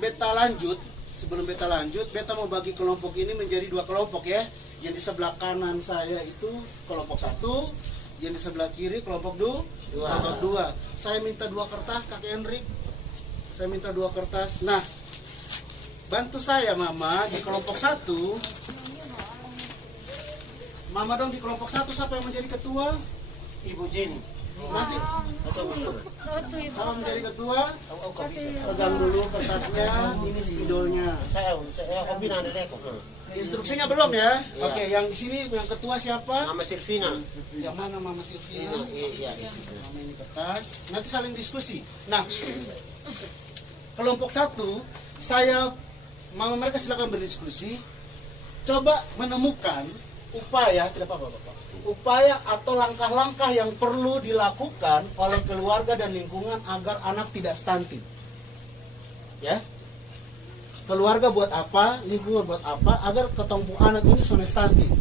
beta lanjut, sebelum beta lanjut, beta mau bagi kelompok ini menjadi 2 kelompok ya. Yang di sebelah kanan saya itu kelompok 1, yang di sebelah kiri kelompok 2. Saya minta 2 kertas, Kakek Henrik. Saya minta 2 kertas. Nah, bantu saya Mama di kelompok 1. Mama dong di kelompok 1 siapa yang menjadi ketua? Ibu Jenny. Nanti sama menjadi ketua. Pegang dulu kertasnya, ini spidolnya. Saya kombinasi deko. Instruksinya belum ya? Oke, yang di sini yang ketua siapa? Mama Silvina. Yang mana Mama Silvina? Iya. Mama ini kertas. Nanti saling diskusi. Nah, kelompok 1, Mama mereka silakan berdiskusi. Coba menemukan upaya, tidak apa-apa Bapak. Upaya atau langkah-langkah yang perlu dilakukan oleh keluarga dan lingkungan agar anak tidak stunting. Ya. Keluarga buat apa, lingkungan buat apa, agar ketompo anak ini sudah stunting.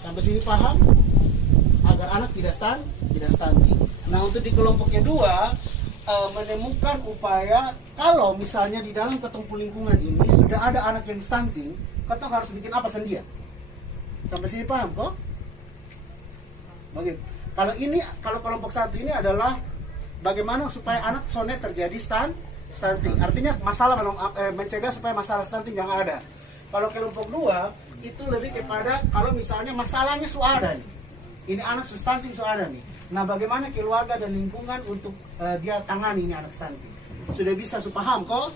Sampai sini paham? Agar anak tidak stunting. Nah, untuk di kelompoknya 2, menemukan upaya kalau misalnya di dalam ketompo lingkungan ini sudah ada anak yang stunting, kita harus bikin apa sendia. Sampai sini paham kok? Begitu. Kalau kelompok 1 ini adalah bagaimana supaya anak sonet terjadi stunting. Artinya masalah mencegah supaya masalah stunting jangan ada. Kalau kelompok 2 itu lebih kepada kalau misalnya masalahnya ada nih. Ini anak stunting ada nih. Nah, bagaimana keluarga dan lingkungan untuk dia tangani ini anak stunting. Sudah bisa paham kok?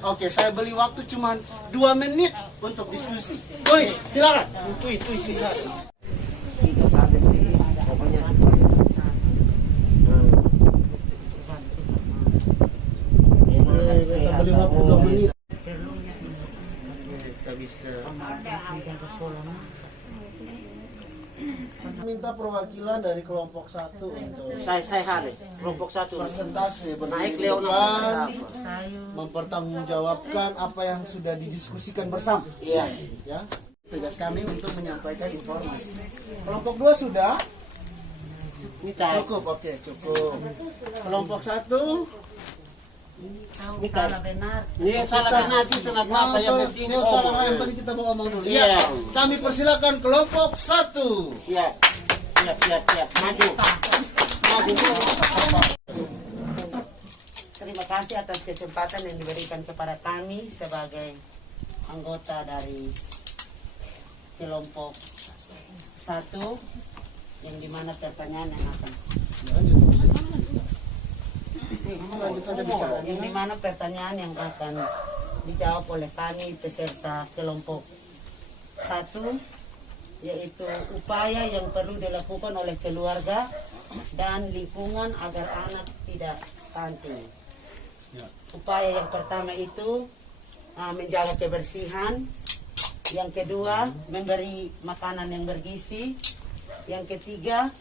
Oke, saya beli waktu cuma 2 menit untuk diskusi. Tulis, silakan. Itu. Kita beli waktu 2 menit. Minta perwakilan dari kelompok 1 untuk Saya hari kelompok 1. presentasi Naik berdiri mempertanggungjawabkan apa yang sudah didiskusikan bersama. Iya. Ya, tugas kami untuk menyampaikan informasi. Kelompok 2 sudah cukup, oke cukup. Kelompok 1 Salah benar itu apa yang mesti salah yang tadi kita mau omong dulu. Iya. Ya, kami persilakan kelompok 1. Iya. Siap. Maju. Terima kasih atas kesempatan yang diberikan kepada kami sebagai anggota dari kelompok 1 yang dimana pertanyaan yang akan yang dimana pertanyaan yang akan dijawab oleh kami peserta kelompok 1 yaitu upaya yang perlu dilakukan oleh keluarga dan lingkungan agar anak tidak stunting. Upaya yang pertama itu menjaga kebersihan, yang kedua memberi makanan yang bergizi, yang ketiga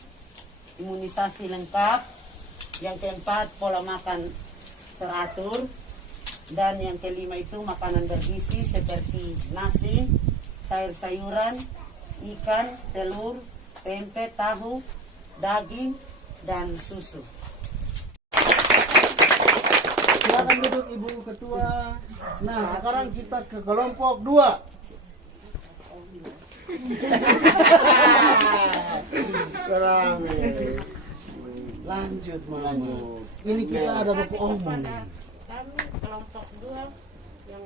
imunisasi lengkap, yang keempat pola makan teratur, dan yang kelima itu makanan bergizi seperti nasi, sayur-sayuran, ikan, telur, tempe, tahu, daging, dan susu. Silakan duduk Ibu Ketua. Nah, sekarang kita ke kelompok 2. Lanjut Mama. Ini kita ada Bapak Omong. Kami kelompok 2 yang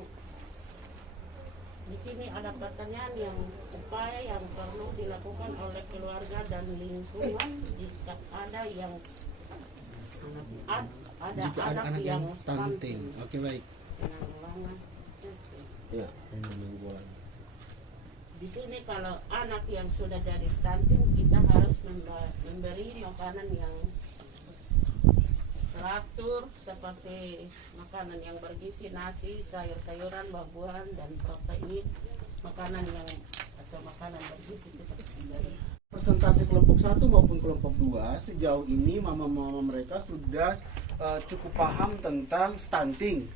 di sini ada pertanyaan yang upaya yang perlu dilakukan oleh keluarga dan lingkungan jika ada yang anak yang stunting. Oke, baik. Iya. Di sini kalau anak yang sudah jadi stunting kita harus memberi makanan yang teratur seperti makanan yang bergizi, nasi, sayur-sayuran, buah-buahan, dan protein. Makanan bergizi itu seperti ini. Presentasi kelompok 1 maupun kelompok 2 sejauh ini mama-mama mereka sudah cukup paham tentang stunting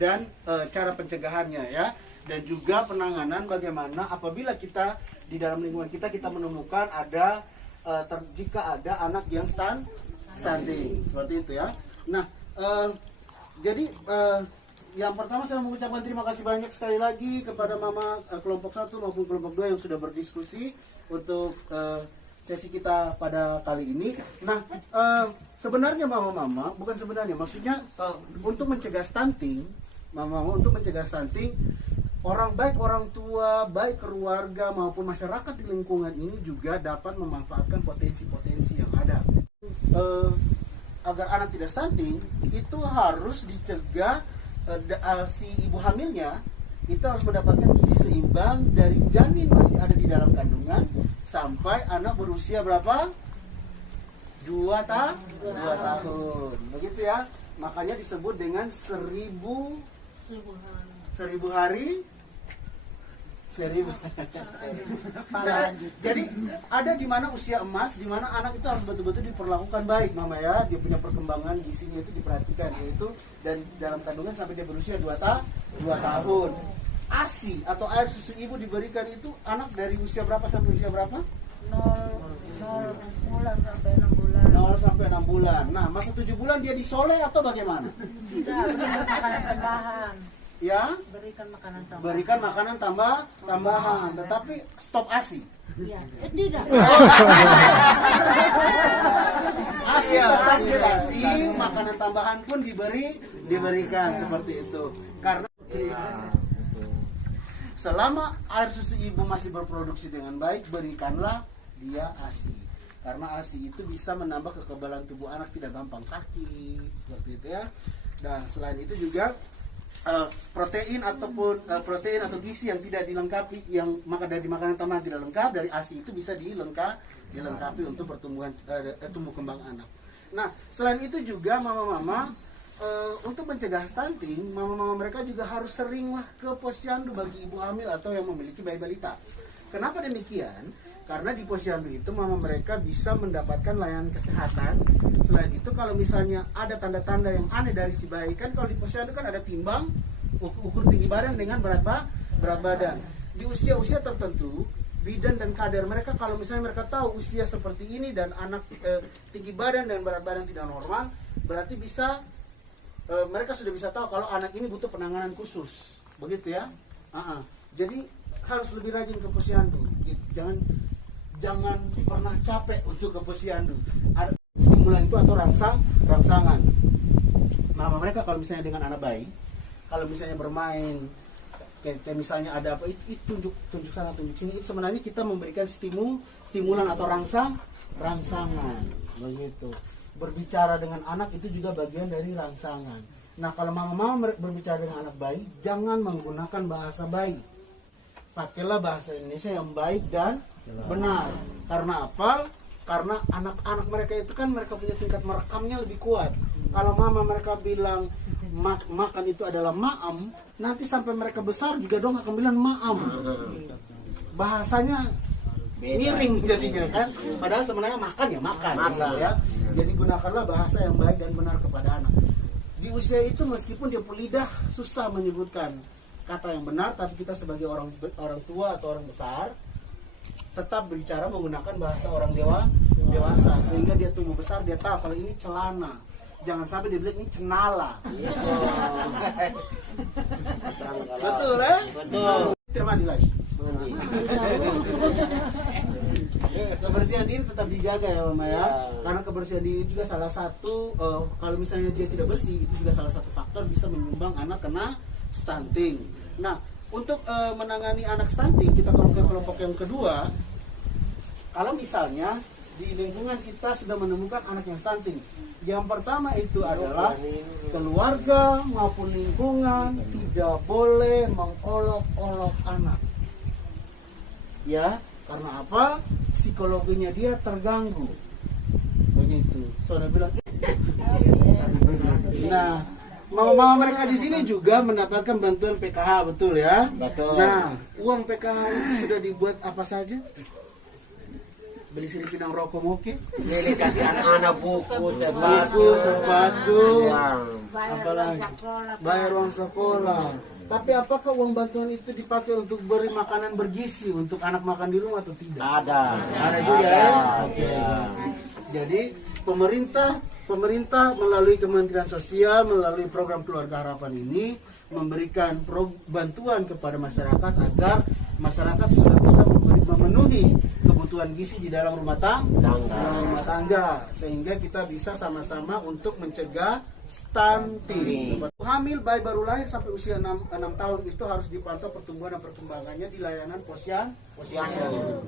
dan cara pencegahannya ya, dan juga penanganan bagaimana apabila kita di dalam lingkungan kita menemukan ada jika ada anak yang stunting seperti itu ya. Nah, jadi Yang pertama saya mengucapkan terima kasih banyak sekali lagi kepada Mama kelompok 1 maupun kelompok 2 yang sudah berdiskusi untuk sesi kita pada kali ini. Nah, sebenarnya Mama, bukan sebenarnya, maksudnya untuk mencegah stunting, Mama, untuk mencegah stunting, orang baik orang tua, baik keluarga maupun masyarakat di lingkungan ini juga dapat memanfaatkan potensi-potensi yang ada. Agar anak tidak stunting, itu harus dicegah si ibu hamilnya itu harus mendapatkan gizi seimbang dari janin masih ada di dalam kandungan sampai anak berusia berapa? 2 tahun. Begitu ya. Makanya disebut dengan 1000 hari. Nah, jadi ada di mana usia emas, di mana anak itu harus betul-betul diperlakukan baik, Mama ya. Dia punya perkembangan gizinya itu diperhatikan, yaitu dan dalam kandungan sampai dia berusia 2 tahun. ASI atau air susu ibu diberikan itu anak dari usia berapa sampai usia berapa? 0 sampai 6 bulan. 0 sampai 6 bulan. Nah, masa 7 bulan dia disoleh atau bagaimana? Tidak, berikan makanan tambahan. Ya, Berikan makanan tambahan. berikan makanan tambahan, tetapi stop ASI. Ya. Tidak. ASI tetap dikasih, makanan tambahan pun diberikan seperti itu. Karena selama air susu ibu masih berproduksi dengan baik, berikanlah dia ASI. Karena ASI itu bisa menambah kekebalan tubuh anak, tidak gampang sakit, seperti itu ya. Dan selain itu juga protein atau gizi yang tidak dilengkapi, yang maka dari makanan tambahan tidak lengkap, dari ASI itu bisa dilengkapi untuk pertumbuhan tumbuh kembang anak. Nah, selain itu juga mama-mama untuk mencegah stunting, mama-mama mereka juga harus seringlah ke posyandu bagi ibu hamil atau yang memiliki bayi balita. Kenapa demikian? Karena di posyandu itu mama mereka bisa mendapatkan layanan kesehatan. Selain itu kalau misalnya ada tanda-tanda yang aneh dari si bayi, kan kalau di posyandu kan ada timbang, ukur tinggi badan dengan berat badan. Di usia-usia tertentu, bidan dan kader mereka kalau misalnya mereka tahu usia seperti ini dan anak tinggi badan dan berat badan tidak normal, berarti bisa mereka sudah bisa tahu kalau anak ini butuh penanganan khusus, begitu ya. Jadi harus lebih rajin ke posyandu. Jangan pernah capek untuk ke posyandu. Ada stimulan itu atau rangsangan. Mama mereka kalau misalnya dengan anak bayi, kalau misalnya bermain, kayak misalnya ada apa, itu tunjuk sana, tunjuk sini, itu sebenarnya kita memberikan stimulan atau rangsangan, begitu. Berbicara dengan anak itu juga bagian dari rangsangan. Nah, kalau mama berbicara dengan anak bayi, jangan menggunakan bahasa bayi. Pakailah bahasa Indonesia yang baik dan benar. Karena apa? Karena anak-anak mereka itu kan mereka punya tingkat merekamnya lebih kuat. Kalau mama mereka bilang makan itu adalah ma'am, nanti sampai mereka besar juga dong akan bilang ma'am. Bahasanya miring jadinya kan. Padahal sebenarnya makan ya makan. Ya. Jadi gunakanlah bahasa yang baik dan benar kepada anak. Di usia itu meskipun dia lidah susah menyebutkan kata yang benar, tapi kita sebagai orang tua atau orang besar tetap berbicara menggunakan bahasa orang dewasa sehingga dia tumbuh besar dia tahu kalau ini celana, jangan sampai dia bilang ini cenala. Betul ya? Betul. Termandi lagi. Kebersihan diri tetap dijaga ya Mama ya. Karena kebersihan diri juga salah satu kalau misalnya dia tidak bersih itu juga salah satu faktor bisa menyumbang anak kena stunting. Nah, untuk menangani anak stunting kita ke kelompok yang kedua. Kalau misalnya di lingkungan kita sudah menemukan anak yang stunting, yang pertama itu adalah keluarga maupun lingkungan tidak boleh mengolok-olok anak. Ya, karena apa? Psikologinya dia terganggu. Begitu. Saudara bilang. Nah, mama-mama mereka di sini juga mendapatkan bantuan PKH, betul ya? Betul. Nah, uang PKH itu sudah dibuat apa saja? Beli pinang rokok moke, Jadi kasih anak-anak buku, sepatu, Bayar apalagi sekolah. bayar uang sekolah. Tapi apakah uang bantuan itu dipakai untuk beri makanan bergizi untuk anak makan di rumah atau tidak? Ada juga ya. Oke. Jadi pemerintah melalui Kementerian Sosial melalui program Keluarga Harapan ini memberikan bantuan kepada masyarakat agar masyarakat sudah bisa memenuhi kebutuhan gizi di dalam rumah tangga, sehingga kita bisa sama-sama untuk mencegah stunting. Hamil bayi baru lahir sampai usia 6 tahun itu harus dipantau pertumbuhan dan perkembangannya di layanan posyandu.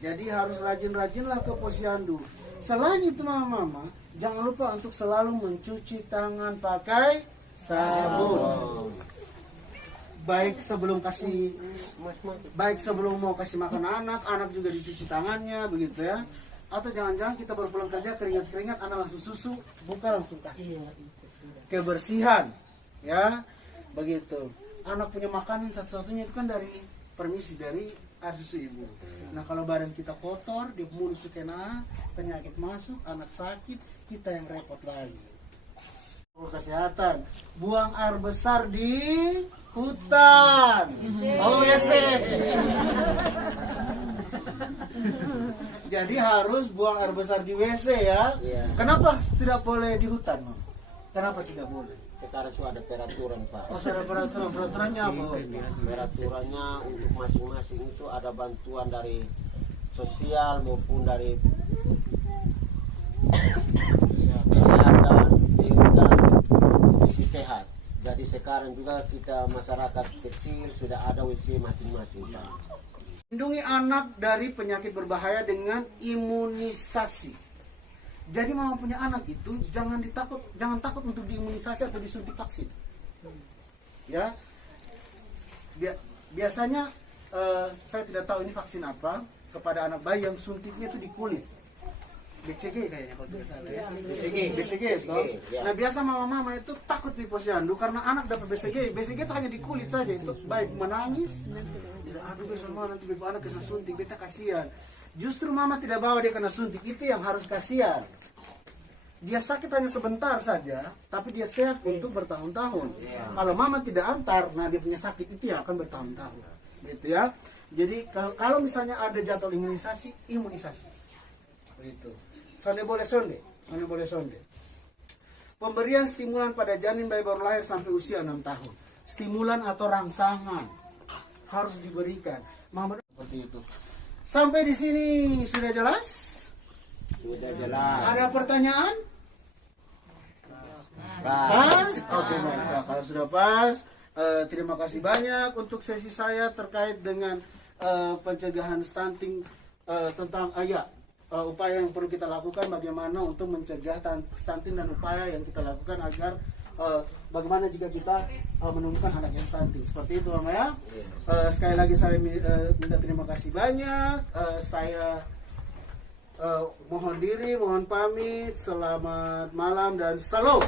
Jadi harus rajin-rajinlah ke posyandu. Selain itu mama-mama, jangan lupa untuk selalu mencuci tangan pakai sabun. Baik sebelum mau kasih makan anak juga dicuci tangannya, begitu ya. Atau jangan-jangan kita baru pulang kerja keringat-keringat, anak langsung susu, buka langsung kasih. Kebersihan, ya, begitu. Anak punya makanan satu-satunya itu kan dari permisi dari air susu ibu. Nah kalau badan kita kotor, di mulut kena penyakit masuk, anak sakit, kita yang repot lagi. Kesehatan, buang air besar di hutan. Oh WC. Jadi harus buang air besar di WC ya. Kenapa tidak boleh di hutan, Mam? Kenapa tidak boleh? Sekarang sudah ada peraturan, Pak. Oh, ada peraturannya apa? Peraturannya untuk masing-masing itu ada bantuan dari sosial maupun dari kesehatan, pendidikan, gizi sehat. Jadi sekarang juga kita masyarakat kecil sudah ada WC masing-masing, Pak. Lindungi anak dari penyakit berbahaya dengan imunisasi. Jadi mama punya anak itu jangan takut untuk diimunisasi atau disuntik vaksin. Ya, biasanya saya tidak tahu ini vaksin apa kepada anak bayi yang suntiknya itu di kulit. BCG kayaknya kalau tidak salah ya. BCG itu. Nah biasa mama-mama itu takut di posyandu karena anak dapat BCG. BCG itu hanya di kulit saja, itu baik menangis. Aduh besok mau nanti bebo anak kena suntik, beta kasihan. Justru mama tidak bawa dia kena suntik, itu yang harus kasihan. Dia sakit hanya sebentar saja, tapi dia sehat untuk bertahun-tahun. Kalau mama tidak antar, nah dia punya sakit itu yang akan bertahun-tahun, gitu ya. Jadi kalau misalnya ada jadwal imunisasi, begitu. Sonde boleh sonde. Pemberian stimulan pada janin bayi baru lahir sampai usia 6 tahun. Stimulan atau rangsangan harus diberikan. Mama seperti itu. Sampai di sini sudah jelas? Sudah jelas. Ada pertanyaan? Pas? Oke, baik. Nah, kalau sudah pas, terima kasih banyak untuk sesi saya terkait dengan pencegahan stunting, tentang upaya yang perlu kita lakukan bagaimana untuk mencegah stunting dan upaya yang kita lakukan agar bagaimana jika kita menemukan anak yang stunting. Seperti itu Mama ya. Sekali lagi saya minta terima kasih banyak. Saya mohon diri, mohon pamit. Selamat malam dan salam.